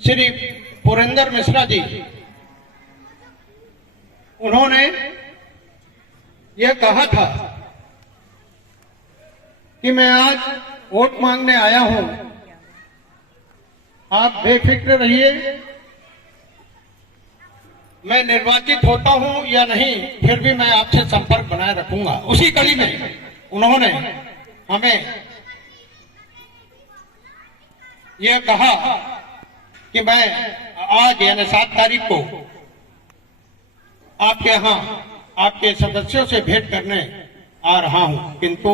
श्री पुरेंद्र मिश्रा जी, उन्होंने यह कहा था कि मैं आज वोट मांगने आया हूं, आप बेफिक्र रहिए, मैं निर्वाचित होता हूं या नहीं फिर भी मैं आपसे संपर्क बनाए रखूंगा। उसी कड़ी में उन्होंने हमें यह कहा कि मैं आज यानी 7 तारीख को आपके यहां आपके सदस्यों से भेंट करने आ रहा हूं, किंतु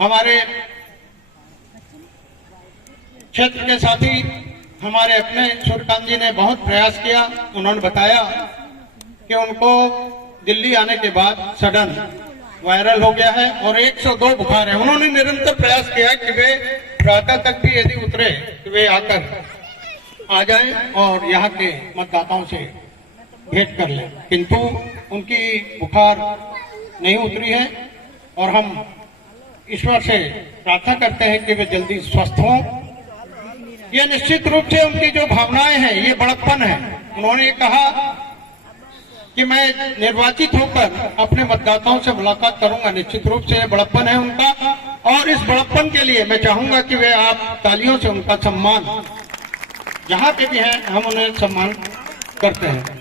हमारे क्षेत्र के साथी हमारे अपने सूर्यकांत जी ने बहुत प्रयास किया। उन्होंने बताया कि उनको दिल्ली आने के बाद सडन वायरल हो गया है और 102 बुखार है। उन्होंने निरंतर प्रयास किया कि वे प्रातः तक भी यदि उतरे तो वे आकर आ जाएं और यहाँ के मतदाताओं से भेंट कर लें, किंतु उनकी बुखार नहीं उतरी है और हम ईश्वर से प्रार्थना करते हैं कि वे जल्दी स्वस्थ हों। यह निश्चित रूप से उनकी जो भावनाएं हैं ये बड़प्पन है। उन्होंने कहा कि मैं निर्वाचित होकर अपने मतदाताओं से मुलाकात करूंगा, निश्चित रूप से बड़प्पन है उनका और इस बड़प्पन के लिए मैं चाहूंगा कि वे आप तालियों से उनका सम्मान, जहां पे भी हैं हम उन्हें सम्मान करते हैं।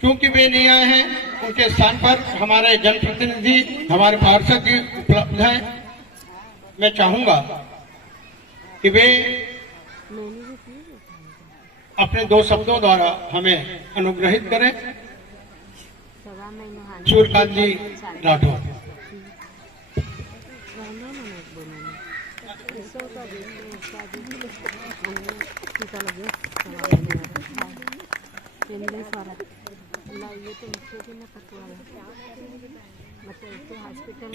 क्योंकि वे नहीं आए हैं, उनके स्थान पर हमारे जनप्रतिनिधि हमारे पार्षद जी उपलब्ध हैं। मैं चाहूंगा कि वे अपने 2 शब्दों द्वारा हमें अनुग्रहित करें। सूर्यकांत जी राठौर।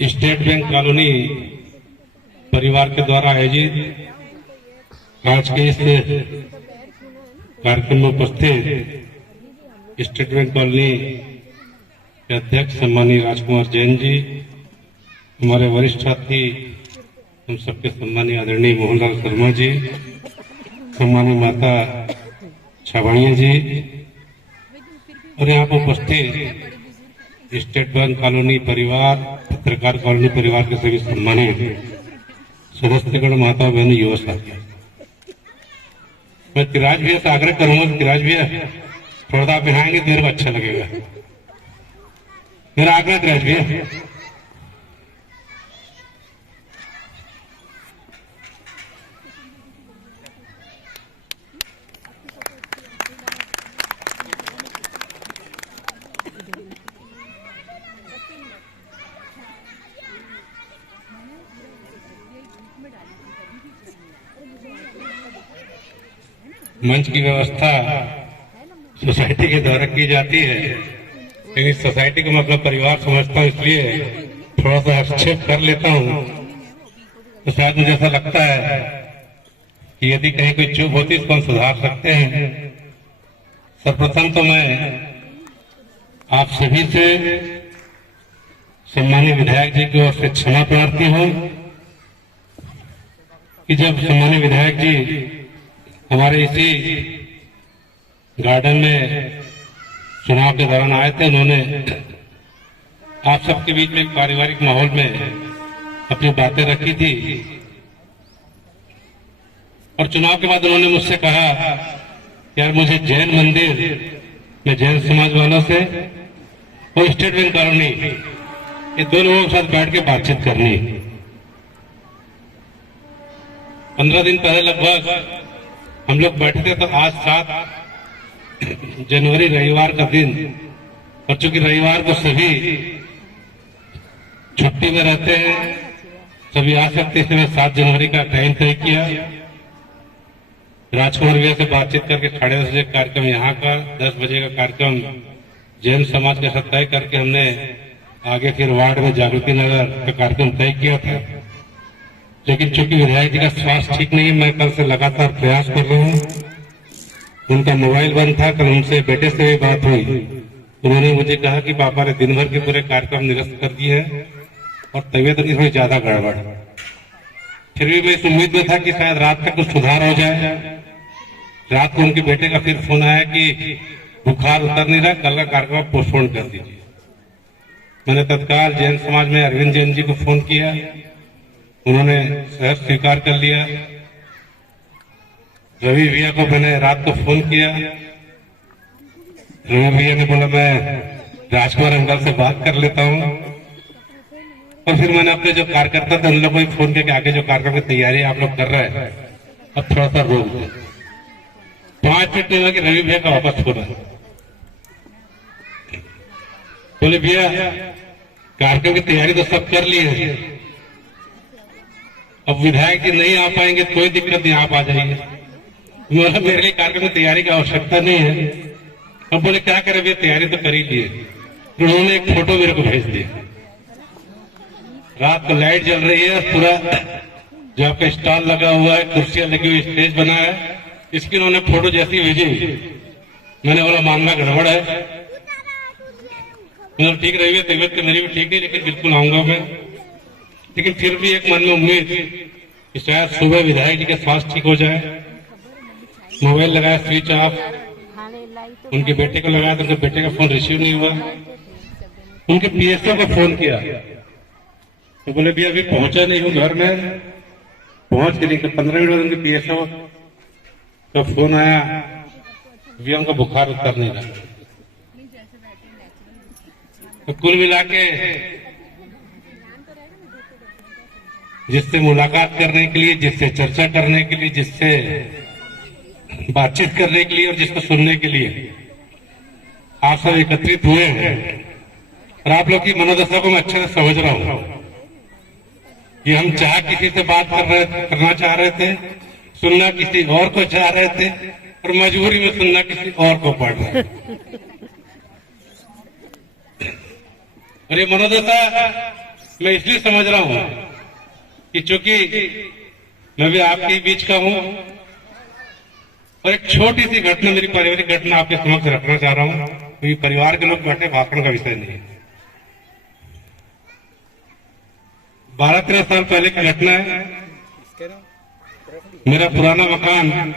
स्टेट बैंक कॉलोनी परिवार के द्वारा आयोजित आज के इस कार्यक्रम में उपस्थित स्टेट बैंक कॉलोनी के अध्यक्ष सम्मानीय राजकुमार जैन जी, हमारे वरिष्ठ साथी हम सबके सम्मानीय आदरणीय मोहनलाल शर्मा जी, सम्मानीय माता छावड़िया जी और यहाँ पर उपस्थित स्टेट बैंक कॉलोनी परिवार, पत्रकार कॉलोनी परिवार के सभी सम्मानित सदस्यगण, माता बहन, युवा साथी, मैं तिराज भैया से आग्रह करूंगा, तिराज भैया थोड़ा सा आप आएंगे देर को अच्छा लगेगा, मेरा आग्रह तिराज भैया। मंच की व्यवस्था सोसाइटी के द्वारा की जाती है, लेकिन इस सोसाइटी को मैं अपना परिवार समझता हूँ, इसलिए थोड़ा सा हस्तक्षेप कर लेता हूँ। तो शायद मुझे ऐसा लगता है कि यदि कहीं कोई चूक होती है इसको हम सुधार सकते हैं। सर्वप्रथम तो मैं आप सभी से सम्मानीय विधायक जी की ओर से क्षमा प्रार्थी हूँ कि जब सम्मानीय विधायक जी हमारे इसी गार्डन में चुनाव के दौरान आए थे, उन्होंने आप सबके बीच में एक पारिवारिक माहौल में अपनी बातें रखी थी और चुनाव के बाद उन्होंने मुझसे कहा यार मुझे जैन मंदिर में जैन समाज वालों से और स्टेट बैंक कॉलोनी ये 2 लोगों के साथ बैठ के बातचीत करनी। 15 दिन पहले लगभग हम लोग बैठे थे, तो आज 7 जनवरी रविवार का दिन और चूंकि रविवार को सभी छुट्टी में रहते हैं, सभी आ सकते हैं, इसलिए 7 जनवरी का टाइम तय किया। राजकुमार भैया से बातचीत करके 10:30 बजे कार्यक्रम यहाँ का, 10 बजे का कार्यक्रम जैन समाज के साथ तय करके हमने आगे फिर वार्ड में जागृति नगर का कार्यक्रम तय किया था। लेकिन चूंकि विधायक जी का स्वास्थ्य ठीक नहीं है, मैं कल से लगातार प्रयास कर रहा हूँ। उनका मोबाइल बंद था, कल उनसे बेटे से भी बात हुई उन्होंने मुझे कहा कि पापा ने दिन भर के पूरे कार्यक्रम निरस्त कर दिए हैं और तबीयत उनकी थोड़ी ज्यादा गड़बड़। फिर भी मैं इस उम्मीद में था कि शायद रात तक कुछ सुधार हो जाए। रात को उनके बेटे का फिर फोन आया कि बुखार उतर नहीं रहा, कल का कार्यक्रम पोस्टपोन कर दीजिए। मैंने तत्काल जैन समाज में अरविंद जैन जी को फोन किया, उन्होंने सहर्ष स्वीकार कर लिया। रवि भैया को मैंने रात को फोन किया, रवि भैया ने बोला मैं राजकुमार अंकल से बात कर लेता हूँ। और फिर मैंने अपने जो कार्यकर्ता थे उन लोगों को फोन किया कि आगे जो कार्यक्रम की तैयारी आप लोग कर रहे हैं अब थोड़ा सा रोक दो। 5 मिनट में रवि भैया का वापस फोन आया, बोले भैया कार्यक्रम की तैयारी तो सब कर ली है, अब विधायक जी नहीं आ पाएंगे, कोई दिक्कत नहीं, आप आ जाइए। मेरे लिए कार्यक्रम की तैयारी की आवश्यकता नहीं है। अब बोले क्या करें भैया, तैयारी तो कर ही लिए। उन्होंने एक फोटो मेरे को भेज दिया, रात को लाइट जल रही है, पूरा जो आपका स्टॉल लगा हुआ है, कुर्सियां लगी हुई, स्टेज बना है, इसकी उन्होंने फोटो जैसी भेजी। मैंने बोला मामला गड़बड़ है। मतलब ठीक रही है, तबियत तो मेरी भी ठीक नहीं, लेकिन बिल्कुल आऊंगा मैं। लेकिन फिर भी एक मन में उम्मीद कि शायद सुबह विधायक जी का स्वास्थ्य ठीक हो जाए। मोबाइल लगाया स्विच ऑफ, उनके बेटे को लगाया तो उनके बेटे का फोन रिसीव नहीं हुआ। उनके पीएसओ को फोन किया तो बोले भैया अभी पहुंचा नहीं हूं घर में, पहुंच के नहीं 15 मिनट बाद उनके पीएसओ का फोन आया, भैया उनका बुखार उतर नहीं रहा। तो कुल मिला के जिससे मुलाकात करने के लिए, जिससे चर्चा करने के लिए, जिससे बातचीत करने के लिए और जिसको सुनने के लिए आप सब एकत्रित हुए हैं। और आप लोग की मनोदशा को मैं अच्छे से समझ रहा हूं कि हम चाह किसी से बात करना चाह रहे थे, सुनना किसी और को चाह रहे थे, और मजबूरी में सुनना किसी और को पड़ रहा है। और ये मनोदशा मैं इसलिए समझ रहा हूं कि चूंकि मैं भी आपके बीच का हूं और एक छोटी सी घटना, मेरी पारिवारिक घटना आपके समक्ष रखना चाह रहा हूं, क्योंकि परिवार के लोग बैठे, भाषण का विषय नहीं है। 12-13 साल पहले की घटना है। मेरा पुराना मकान,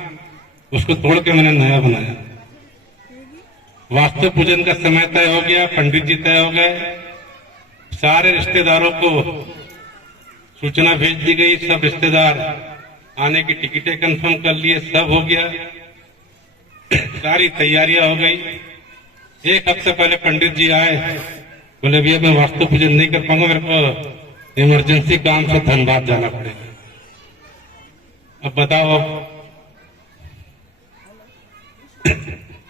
उसको तोड़ के मैंने नया बनाया। वास्तु पूजन का समय तय हो गया, पंडित जी तय हो गए, सारे रिश्तेदारों को सूचना भेज दी गई, सब रिश्तेदार आने की टिकटें कंफर्म कर लिए, सब हो गया, सारी तैयारियां हो गई। 1 हफ्ते पहले पंडित जी आए, बोले भैया मैं वास्तु पूजन नहीं कर पाऊंगा, मेरे को इमरजेंसी काम से धनबाद जाना पड़ेगा। अब बताओ,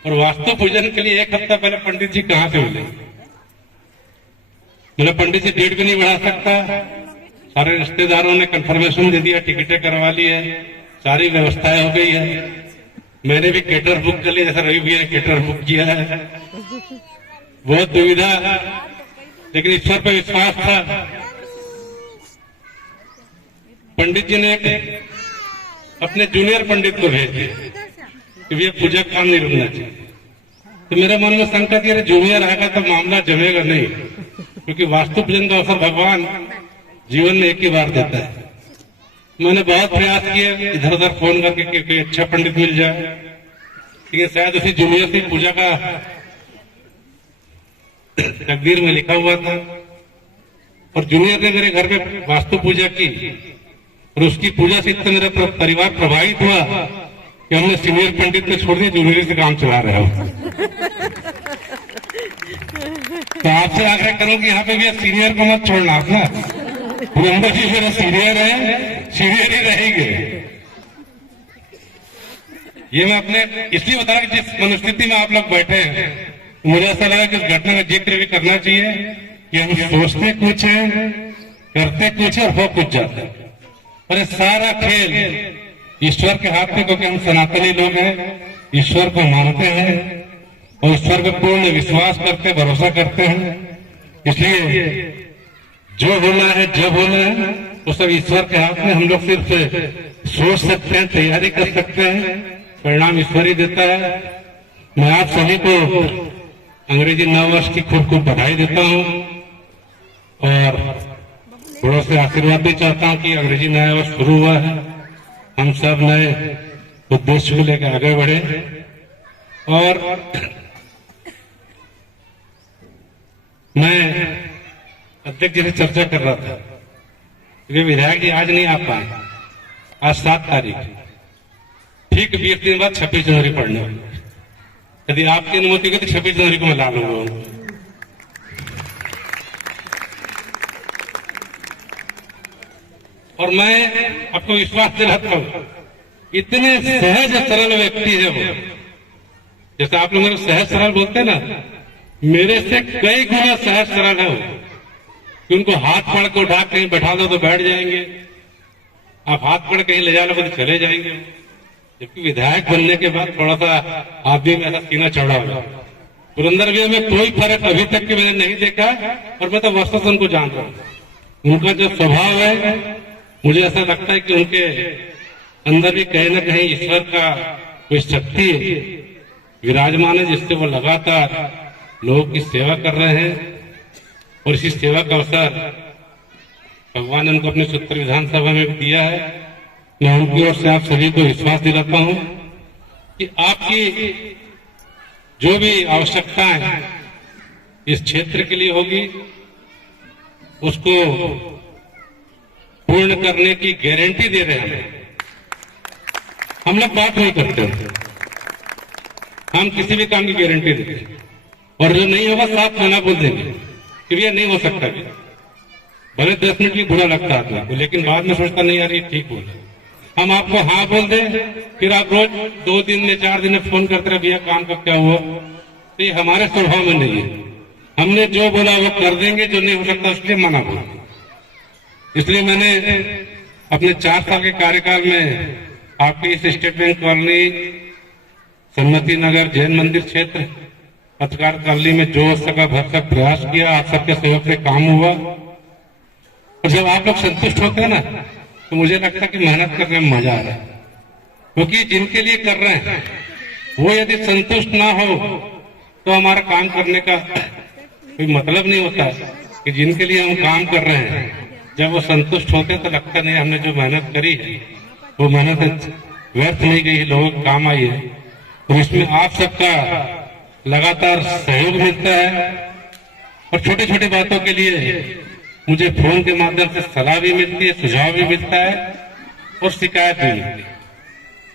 और वास्तु पूजन के लिए 1 हफ्ता पहले पंडित जी कहां से मिले? बोले पंडित जी डेट भी नहीं बढ़ा सकता। सारे रिश्तेदारों ने कंफर्मेशन दे दिया, टिकटें करवा ली है, सारी व्यवस्थाएं हो गई है। मैंने भी कैटर बुक कर लिया, जैसा रवि भैया ने कैटर बुक किया है। बहुत दुविधा, लेकिन ईश्वर पर विश्वास था। पंडित जी ने अपने जूनियर पंडित को भेज दिया कि भैया पूजा काम नहीं रुकना चाहिए। तो मेरे मन में शंका थी, अरे जूनियर आएगा तो मामला जमेगा नहीं, क्योंकि वास्तु पूजन का अवसर भगवान जीवन में एक ही बार देता है। मैंने बहुत प्रयास किए इधर उधर फोन करके कि कोई अच्छा पंडित मिल जाए, लेकिन शायद उसी जूनियर से पूजा का तकदीर में लिखा हुआ था। और जूनियर ने मेरे घर में वास्तु पूजा की, और उसकी पूजा से इतना मेरा परिवार प्रभावित हुआ कि हमने सीनियर पंडित को छोड़ दिया, जूनियर से काम चला रहे हो। तो आपसे आग्रह करूं कि यहाँ पे भी सीनियर को मत छोड़ना ना, नंबर जी मेरा सीनियर है, सीनियर ही रहेंगे। ये मैं अपने इसलिए बता रहा कि जिस मनस्थिति में आप लोग बैठे हैं, मुझे ऐसा लगा कि इस घटना का जिक्र भी करना चाहिए कि हम सोचते कुछ है, करते कुछ है और हो कुछ जाता है। और ये सारा खेल ईश्वर के हाथ में, क्योंकि हम सनातनी लोग हैं, ईश्वर को मानते हैं और ईश्वर को पूर्ण विश्वास करते, भरोसा करते हैं। इसलिए जो होना है, जब होना है, वो सब ईश्वर के हाथ में। हम लोग सिर्फ सोच सकते हैं, तैयारी कर सकते हैं, परिणाम ईश्वर ही देता है। मैं आप सभी को अंग्रेजी नव वर्ष की खूब खूब बधाई देता हूं और बड़ों से आशीर्वाद भी चाहता हूं कि अंग्रेजी नया वर्ष शुरू हुआ है, हम सब नए उद्देश्य को लेकर आगे बढ़े। और मैं अध्यक्ष जी से चर्चा कर रहा था, वे विधायक जी आज नहीं आ पाए, आज 7 तारीख, ठीक 20 दिन बाद 26 जनवरी पड़ने वाली। यदि आपकी अनुमति हो तो 26 जनवरी को मैं ला लूंगा उनको। और मैं आपको विश्वास दिलाता हूं, इतने सहज सरल व्यक्ति है वो, जैसे आप लोग सहज सरल बोलते हैं ना, मेरे से कई गुना सहज सरल है वो, कि उनको हाथ पकड़ के उठा कहीं बैठा दो तो बैठ जाएंगे, आप हाथ पकड़ कहीं ले जा लो तो चले जाएंगे। जबकि विधायक बनने के बाद थोड़ा सा आदमी में ऐसा सीना चौड़ा हो जाता। पुरंदर भी में कोई फर्क अभी तक के मैंने नहीं देखा, और मैं तो वर्षों से उनको जान रहा हूं। उनका जो स्वभाव है, मुझे ऐसा लगता है कि उनके अंदर भी कहीं ना कहीं ईश्वर का कोई शक्ति विराजमान है, जिससे वो लगातार लोगों की सेवा कर रहे हैं। और इसी सेवा का अवसर भगवान ने उनको अपने सूत्र विधानसभा में दिया है। मैं उनकी ओर से आप सभी को विश्वास दिलाता हूं कि आपकी जो भी आवश्यकताएं इस क्षेत्र के लिए होगी, उसको पूर्ण करने की गारंटी दे रहे हैं। हम लोग बात नहीं करते, हम किसी भी काम की गारंटी देते हैं, और जो नहीं होगा साफ मना बोल देंगे कि ये नहीं हो सकता। भले 10 मिनट भी बुरा लगता है, लेकिन बाद में सोचता नहीं यार ये ठीक बोला। हम आपको हाँ बोल दें, फिर आप रोज 2 दिन में 4 दिन में फोन करते रहे भैया काम का क्या हुआ, तो ये हमारे स्वभाव में नहीं है। हमने जो बोला वो कर देंगे, जो नहीं हो सकता उसके मना बोल। इसलिए मैंने अपने 4 साल के कार्यकाल में आपकी इस स्टेट बैंक कॉलोनी, सन्मति नगर, जैन मंदिर क्षेत्र, पत्रकार कॉलोनी में जो हो सका भरसक प्रयास किया। आप सबके सहयोग से काम हुआ, और जब आप लोग संतुष्ट होते हैं ना, तो मुझे लगता है कि मेहनत करने में मजा आ रहा है। क्योंकि जिनके लिए कर रहे हैं वो यदि संतुष्ट ना हो तो हमारा काम करने का कोई मतलब नहीं होता। कि जिनके लिए हम काम कर रहे हैं जब वो संतुष्ट होते हैं तो लगता नहीं हमने जो मेहनत करी है वो मेहनत व्यर्थ नहीं गई, लोगों को काम आई है। तो इसमें आप सबका लगातार सहयोग मिलता है, और छोटी छोटी बातों के लिए मुझे फोन के माध्यम से सलाह भी मिलती है, सुझाव भी मिलता है, और शिकायत भी मिलती है।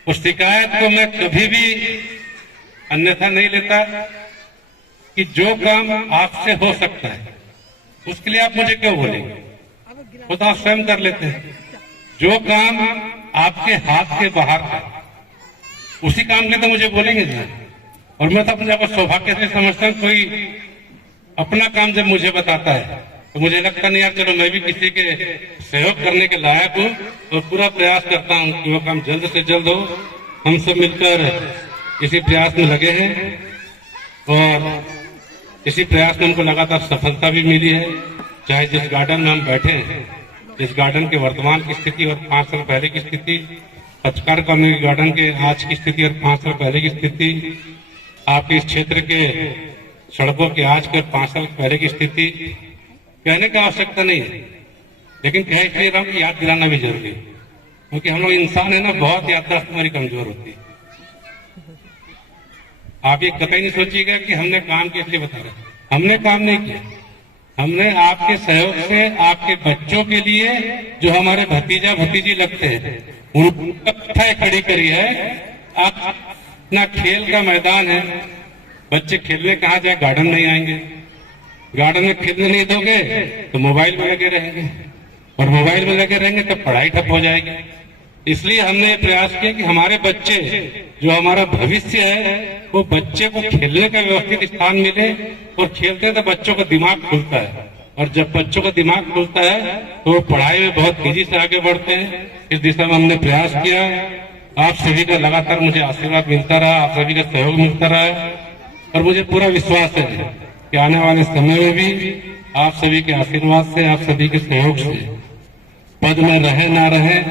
और शिकायत को मैं कभी भी अन्यथा नहीं लेता कि जो काम आपसे हो सकता है उसके लिए आप मुझे क्यों बोलेंगे, वो तो आप स्वयं कर लेते हैं। जो काम आपके हाथ के बाहर है उसी काम के तो मुझे बोलेंगे ना। और मैं तो अपने आप को सौभाग्य से समझता हूँ, कोई अपना काम जब मुझे बताता है तो मुझे लगता नहीं यार चलो मैं भी किसी के सहयोग करने के लायक हूँ, और पूरा प्रयास करता हूँ कि वो काम जल्द से जल्द हो। हम सब मिलकर इसी प्रयास में लगे हैं, और इसी प्रयास में हमको लगातार सफलता भी मिली है। चाहे जिस गार्डन में हम बैठे हैं, जिस गार्डन के वर्तमान की स्थिति और 5 साल पहले की स्थिति, पत्रकार कॉलोनी गार्डन के आज की स्थिति और 5 साल पहले की स्थिति, आपके इस क्षेत्र के सड़कों के आज के 5 साल पहले की स्थिति, कहने की आवश्यकता नहीं है, लेकिन कह इसलिए रहा हूं कि याद दिलाना भी जरूरी है। क्योंकि हम लोग इंसान है ना, बहुत याददाश्त हमारी कमजोर होती है। आप ये कतई नहीं सोचिएगा कि हमने काम किस लिए बता रहे, हमने काम नहीं किया। हमने आपके सहयोग से आपके बच्चों के लिए जो हमारे भतीजा भतीजी लगते हैं उनको कथाएं खड़ी करी है। आप अपना खेल का मैदान है, बच्चे खेलने कहाँ जाए, गार्डन नहीं आएंगे, गार्डन में खेलने नहीं दोगे तो मोबाइल में लगे रहेंगे, और मोबाइल में लगे रहेंगे तो पढ़ाई ठप हो जाएगी। इसलिए हमने प्रयास किया कि हमारे बच्चे, जो हमारा भविष्य है, वो बच्चे को खेलने का व्यवस्थित स्थान मिले, और खेलते हैं तो बच्चों का दिमाग खुलता है, और जब बच्चों का दिमाग खुलता है तो वो पढ़ाई में बहुत तेजी से आगे बढ़ते हैं। इस दिशा में हमने प्रयास किया। आप सभी का लगातार मुझे आशीर्वाद मिलता रहा, आप सभी का सहयोग मिलता रहा, और मुझे पूरा विश्वास है कि आने वाले समय में भी आप सभी के आशीर्वाद से, आप सभी के सहयोग से पद में रहे ना रहे,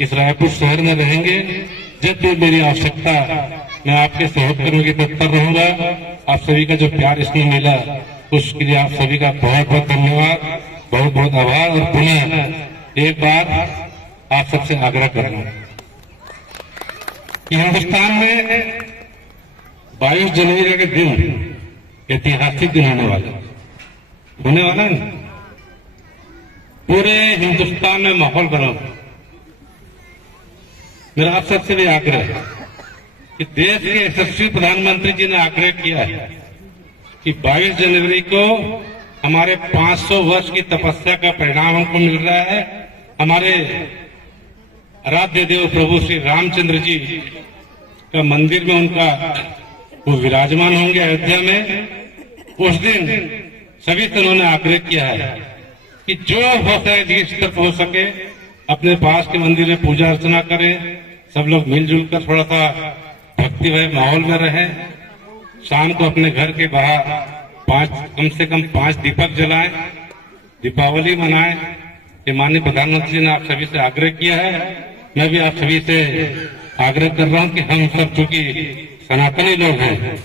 इस रायपुर शहर में रहेंगे। जब भी मेरी आवश्यकता मैं आपके सहयोग करने के तत्पर रहूंगा। आप सभी का जो प्यार इसमें मिला उसके लिए आप सभी का बहुत बहुत धन्यवाद, बहुत बहुत आभार। और पुनः एक बार आप सबसे आग्रह कर रहा हूं कि हिंदुस्तान में 22 जनवरी के दिन ऐतिहासिक दिन होने वाला है। पूरे हिंदुस्तान में माहौल बना। मेरा आप सबसे भी आग्रह है कि देश के यशस्वी प्रधानमंत्री जी ने आग्रह किया है कि 22 जनवरी को हमारे 500 वर्ष की तपस्या का परिणाम हमको मिल रहा है। हमारे आराध्य देव प्रभु श्री रामचंद्र जी का मंदिर में उनका वो विराजमान होंगे अयोध्या में। उस दिन सभी से उन्होंने आग्रह किया है कि जो हो सके, जिस तक हो सके, अपने पास के मंदिर में पूजा अर्चना करें। सब लोग मिलजुल कर थोड़ा सा भक्तिमय माहौल में रहें। शाम को अपने घर के बाहर कम से कम 5 दीपक जलाएं, दीपावली मनाएं। ये माननीय प्रधानमंत्री ने आप सभी से आग्रह किया है। मैं भी आप सभी से आग्रह कर रहा हूं कि हम सब चूंकि सनातनी लोग हैं,